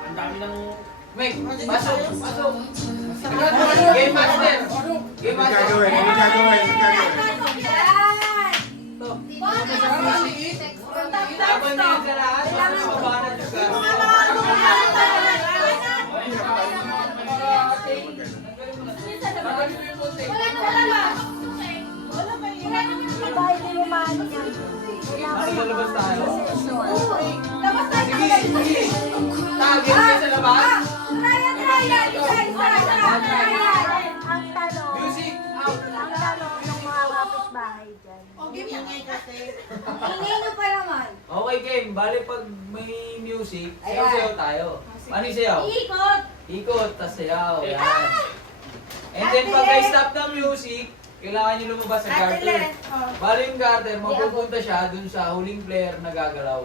Ang dami ng... Meg, pasok. Game master. Game master. Laban na yun sa lahat. Mababanan nyo ka. Lalabas tayo. Sige. Tagin ka sa labas. Ang tanong, Music out. ang tanong ng mga kapitbahay dyan. Ingay nyo pa naman. Okay game, bali pag may music, sayaw-sayaw tayo. Ano yung sayaw? Ikot. Ikot, tas sayaw. Yan. And then pag I-stop ng music, kailangan nyo lumabas sa garter. Bali yung garter, mapupunta siya dun sa huling player na gagalaw.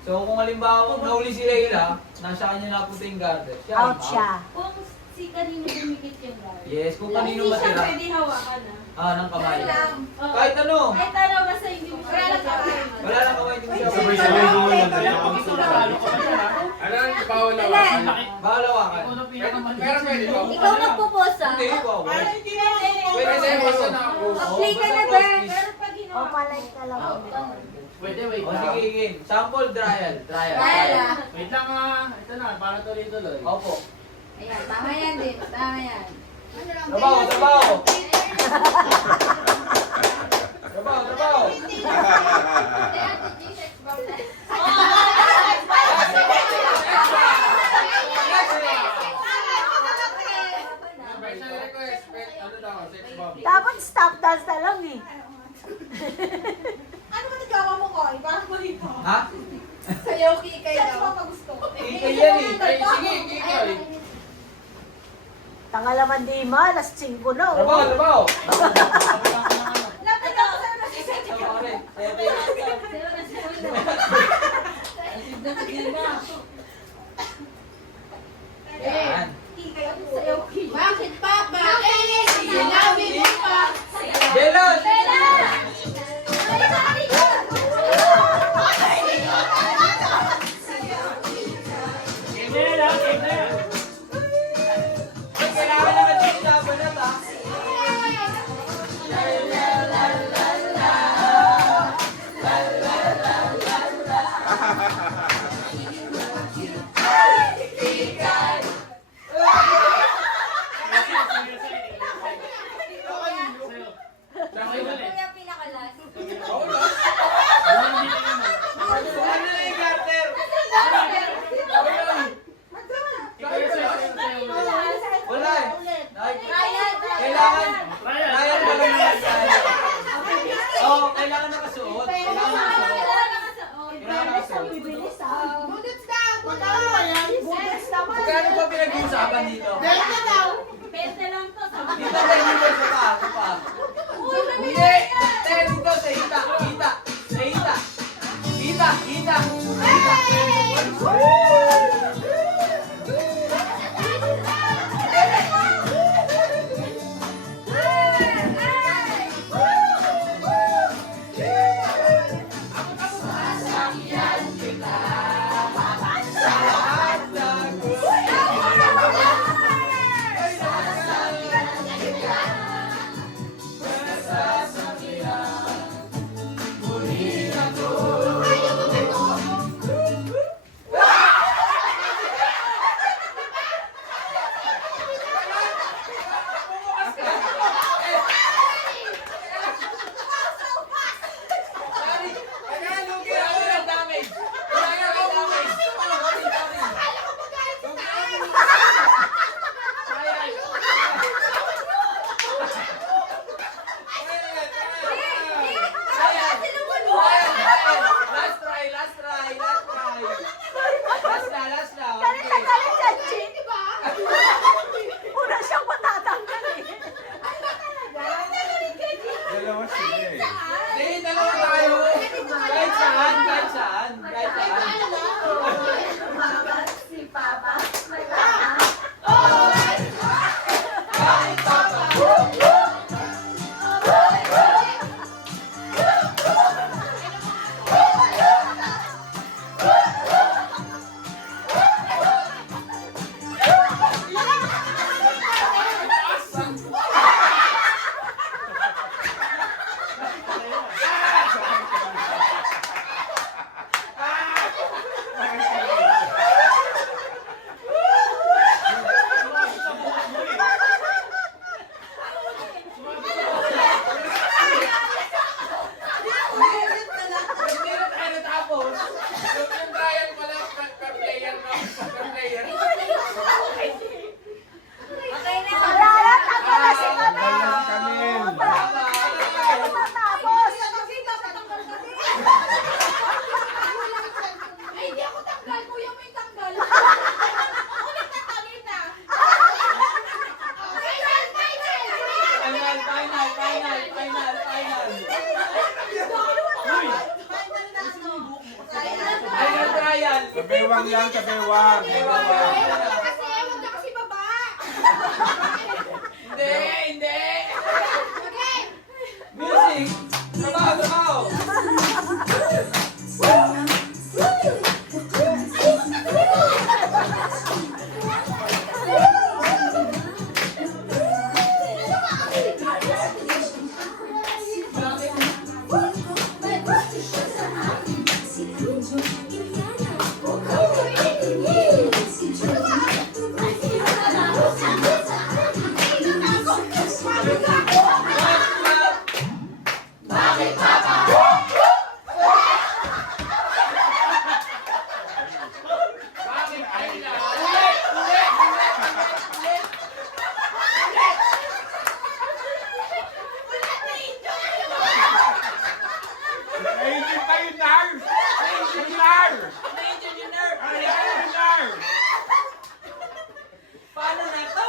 So kung halimbawa nahuli si Layla, nasa kanya napunta yung garter. Out siya. Kung si kanino dumikit yung guard. Yes, kung kanino Hindi siya matira. pwede hawakan ah. Ng kamay. Wala lang. Kahit ano. Kahit ano, basta hindi mo siya. Wala lang kamay. Wala lang kamay, hindi mo siya. Bawal na Ilan? Bahala wakan. Pero pwede ba? Ikaw magpuposa. Hindi, ikaw. Pwede sa'yo, basta na ako. Play ka na, Ber. Pero pag O ginawa. palay ka lang. Pwede, wait O sige, game. Sample trial. Trial ah. Wait lang ah. Ito na, para tuloy-tuloy. Opo. Ayan, tama yan din. Tama yan. Trabaho. Trabaho. Special request, ano daw, sex bomb. Dapat stop dance na lang eh. Ano ba nagawa mo ko? Parang malito. Ha? Sayaw kikay Saan daw. mo gusto? Kikay yan eh. Sige, kikay. Tangalaman di ma, alas 5 na oh. Trabaho. Lahat ako sa'yo nasisadya. Trabaho rin. Yan. Sayaw ki. Bakit pa? Bakit? Sinabi mo pa. Belon! Kailangan naman din laban na Kuya pinakalas. Ano na yung garter? Wala eh. Kailangan. Ryan ba lang yan? Oo, kailangan nakasuot. Kailangan nakasuot. Bibilis ah. Budots ka! Magkano ba yan? Budots naman. Magkano ba pinag-uusapan dito? Benta daw. Pwede lang to. Dito tayo dito sa pa. Hindi! Tayo dito sa hita. Hita. bewang yan sa bewang. Kasi, huwag na kasi baba. Hindi, hindi. Music! Trabaho, trabaho! Bakit Ayla? Naisip pa yung nerve! Naisip yung nerve! Nainjure yung nerve! Ayan yung nerve! Paano na to?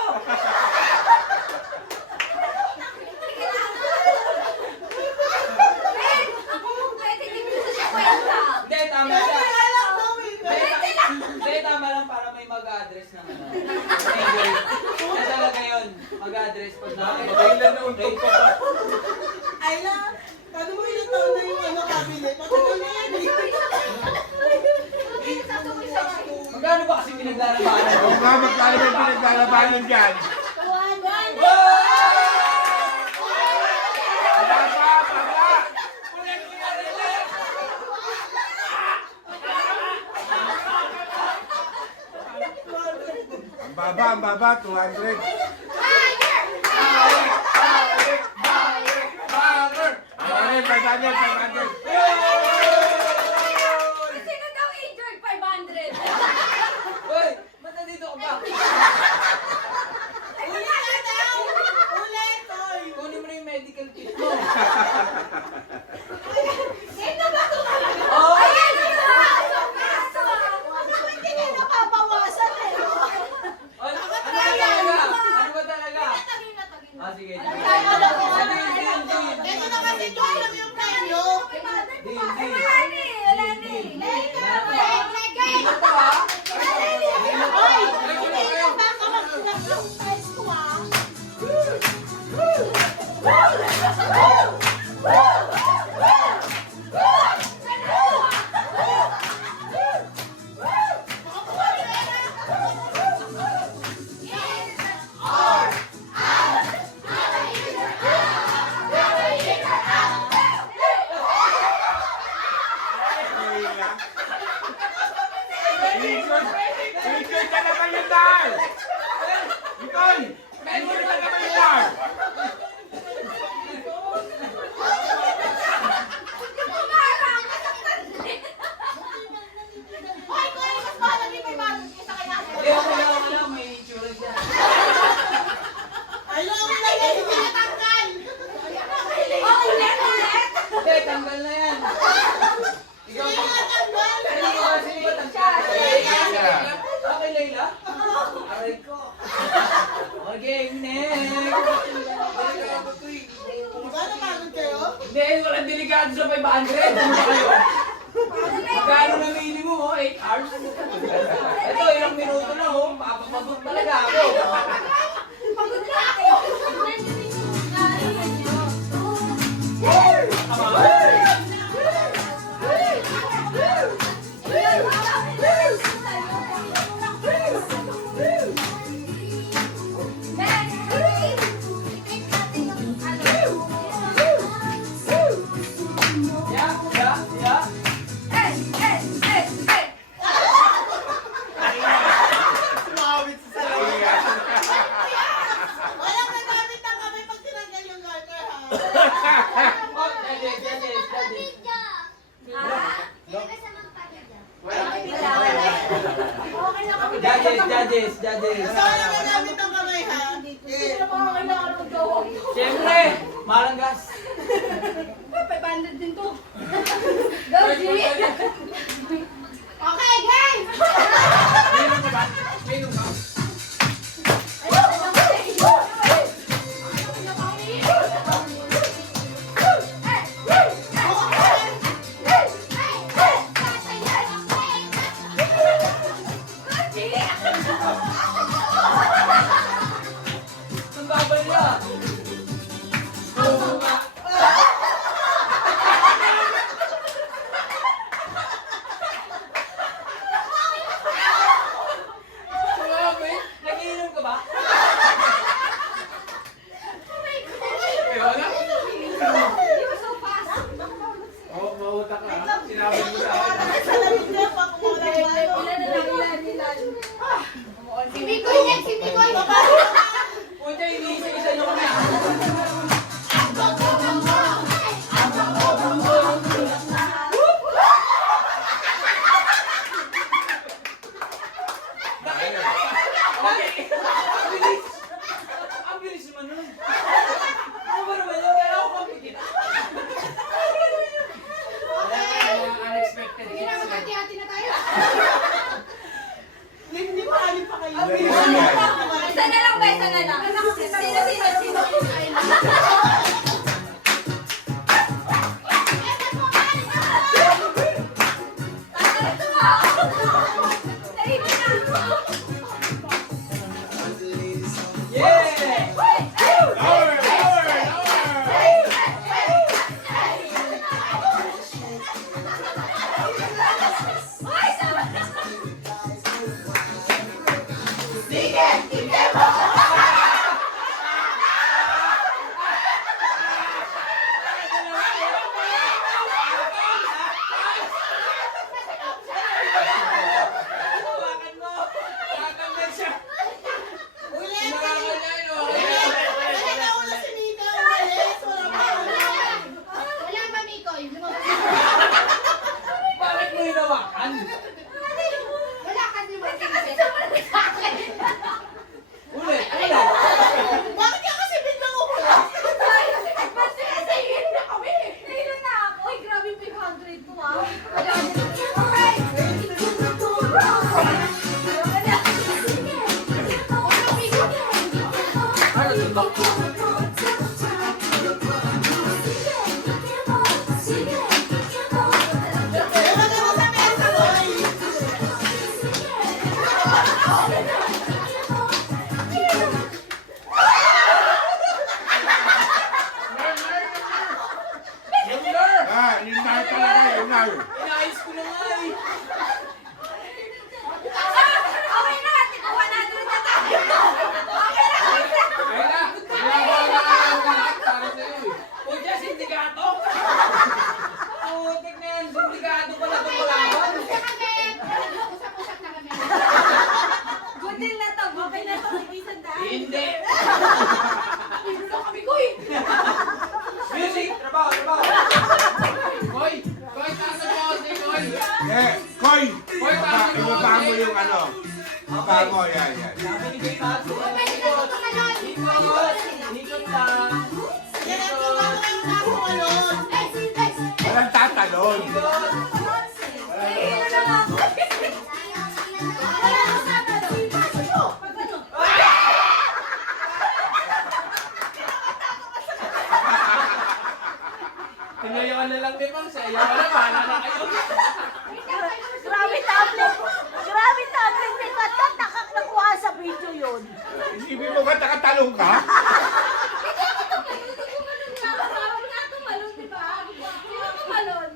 Hindi, tama siya. Hindi, tama lang para may mag-address ng ano. Anyway, yan talaga yun. Mag-address pag Kailan na untog pa ba? Ayla, paano mo ilang taon na yung ano cabinet? Matagal na yan eh. Magkano ba kasi pinaglalabanan mo? Oo nga, magkano may pinaglalabanan dyan? Baba! Baba! Ang baba, 200. Banger! 500, 500. Sino daw injured? 500. Hoy, ba't nandito ka ba? Ulit daw! Ulit, oy! Kunin mo na yung medical kit mo. Ito ba ito talaga? Oo! Ayan na nga! Kaso! Bakit hindi kayo napapawasan eh? Ano ba talaga? Ano ba talaga? Tagin na, tagin na. Ah, sige. Ay, alam ko, Hindi, alam hindi, ko. hindi. Ito na kasi ito, alam yung premyo. Hindi, hindi. Wala na eh, wala na eh. Ito ba? Oy! Hindi na nakakalaklak yung price ko ah. Ikot ka na ba yung nerve? Itoy! Ikot ka na ba yung nerve? Oy, kuya, mas mahal yung may bago sa kanya. Hindi, wala, may insurance yan. Ay, lang na yan, hindi natanggal. Oh, ulit, ulit. Hindi, tanggal na yan. Ikaw Hindi natanggal. Sino ba? Sino ba tanggal? Okay, Layla? Aray ko. Okay, next. Paano pagod kayo? Hindi, walang delikado sa 500. Ano kayo? Magkano na minimum, oh? 8 hours? Ito, ilang minuto na, oh. Papapagod talaga ako. Pagod na ako. Yeah, yeah, yeah. Walang nagamit ng kamay pag tinanggal yung garter ha. Oh, judges. Judges. Walang nagamit ng kamay ha. Hindi na mga kailangan ng gawa. Siyempre, malanggas. 500 din to. Go, G! Okay, game! si Mikoy. Puta, iniisa-isa nyo kami. Ang bilis naman nun. Ano ba naman yun? Kaya ako kapigit. Unexpected Sige na, hits. magkati-hati na tayo. Hindi pa alim pa kayo. Isa na lang ba? Isa na lang. Sino? Yeah! Lower, lower, lower. Hawakan mo! Tatanggal siya! Ulit! Hawakan niya yun! Wala na una si Mika. Ulit! Wala pa. Wala ba, Mikoy? Bakit mo hinawakan? Wala kasi Ulit! Bakit ka kasi biglang umula? Uy, grabe 500 to ah. Ano ito? Ewan na mo sa mesa, boy! Younger! Yun na talaga, yun na. Inaayos ko na nga eh! Okay na, tigwa na doon na tayo. Okay na, Kaya na! Ginagawa na lahat para sa'yo eh! Pucha, sindikato! Putik na yan! Sindikato pala itong kalaban! Usap-usap na kami. Good deal na to. Okay na to. Sige, sandaan. Hindi! Hindi na kami, Koy. Music! Trabaho! Trabaho! Koy! Koy, taas ang boses ni Koy! Koy! Koy, taas ang Ibaba mo boses! yung ano. Ibaba mo, yan, yan. Sabi ni Kuya Tatsu, Pwede na to tumalon. ikot! Ikot lang! Yan ang tingnan mo yung nakukulon. Walang tatalon. Ikot! Sige na lang. Wala akong tatanong. Pag ano? Tinayakan na lang din bang sa iyo. Wala, bahala na kayo. Grabe tablet. Grabe tablet ni Kata. Takak nakuha sa video yun. Isipin mo ka, nakatalong ka? Bawal nga tumalon, di ba? Sino tumalon?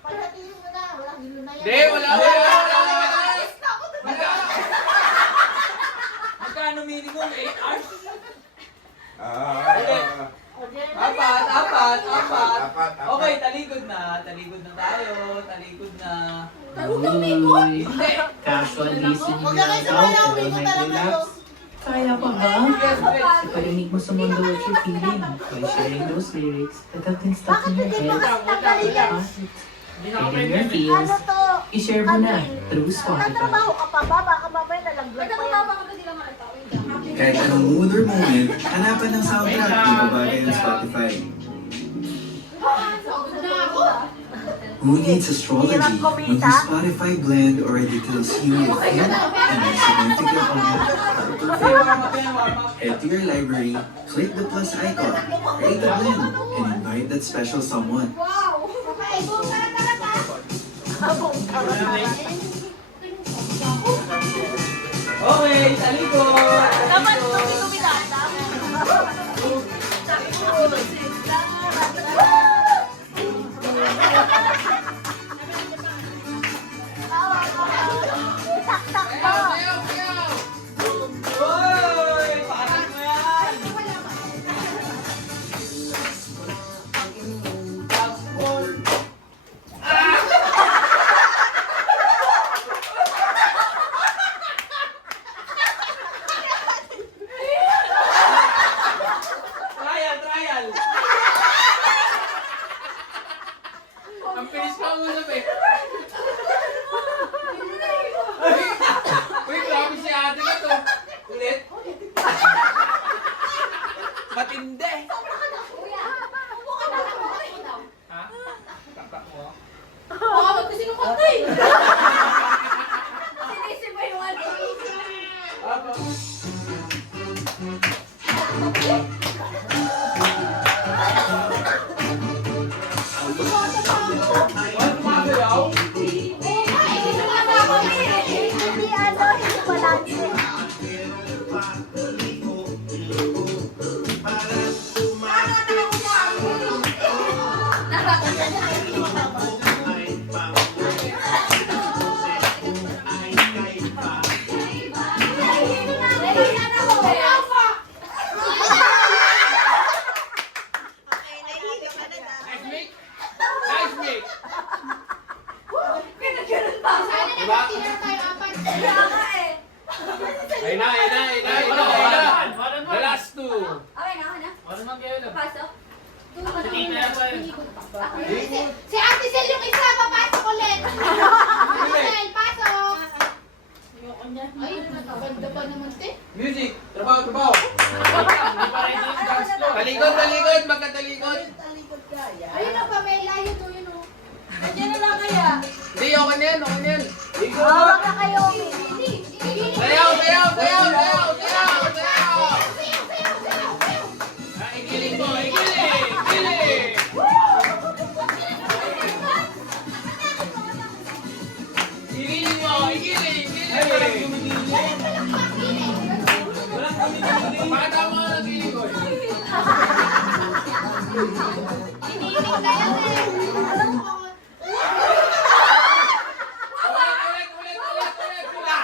Pagdating mo na, walang gilo na yan. Hindi, wala! Magkano minimum? 8 hours? Ah. Apat. Apat. Okay, talikod na. Talikod na tayo. Talikod na. Uy. Hindi. Casual listening Huwag ka kayo lang sa wala, daw, uwi pero ko may talaga relax. to. Kaya pa ba? Yes, yes. Iparinig mo sa mundo what you're feeling by sharing those lyrics that can stuck Bakit in your hindi pa head. kasi tanggalin yan? Hindi na ako And in your pwede. feels, Ano to? i-share mo na through Spotify. Tatrabaho ka pa ba? Baka mamaya nalaglag Ba't pa ako yan. baba ka ba sila makita? Wait lang. Kahit anong mood or moment, hanapan ng soundtrack na babagay ng Spotify. Pagod na ako. Who needs astrology when your Spotify blend already tells you your theme and your semantic component are perfect? Head to your library, click the plus icon, create a blend, and invite that special someone. Wow. Okay, boom, tara. Okay, talikod. Dapat tumi-tumi data. Tak-tak pa. Sayaw, sayaw! Hoy! Patik mo yan! Takbol! Ano gumagalaw? Hindi balanse. Nice make. Nice make. Diba? Tayo apat. Ayun na, ayun na, ayun na, ayun na, ayun na. The last two. Okay na, okay na. Ano man kayo lang? Pasok. Ako Si Ate Sel yung isa, papasok ulit. Ate Sel, pasok. Ay, ganda pa naman, te. Music! Trabaho, trabaho! Talikod, talikod, magkatalikod. Talikod ka, yan. Ayun o, Pamela, yun o, yun o. Nandiyan na lang kaya. Hindi, okay na yan, okay na yan. Hawak na kayo. Sayaw, sayaw, sayaw, sayaw, sayaw, sayaw. Ah, igiling mo, igiling, igiling. Igiling mo, igiling, igiling. Pakita mo ang igiling ko. Iniinig na yan eh. Ulit, ulit, ulit, ulit, ulit.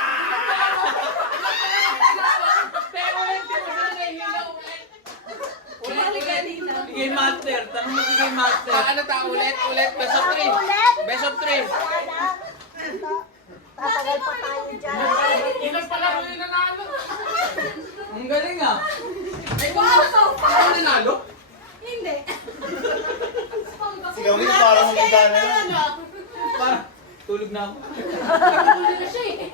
Te, ulit, di mo sila nahihilaw, ulit. Ulit, ulit. Game master! Tanong mo si Game master! Ano ta, ulit, ulit, best of three. Ulit. Best of three. Tatagal pa tayo dyan. Ilang pala yung nanalo. Ang galing ah! Wow, so far. Ano nanalo? Hindi. Sigawin parang magdala yan. Parang tulog na ako. Ulo na siya eh.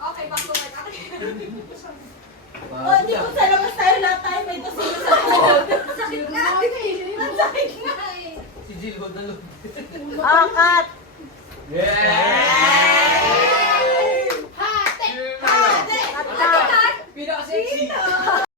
Okay, back to work. Oh, hindi ko sa labas tayo lahat tayo may tosino sa tuhod. Sakit nga eh. Ang sakit nga eh. Si Jill Godalo. Akat. Yeah! Hate! Hate! Kat. Pinaka-sexy!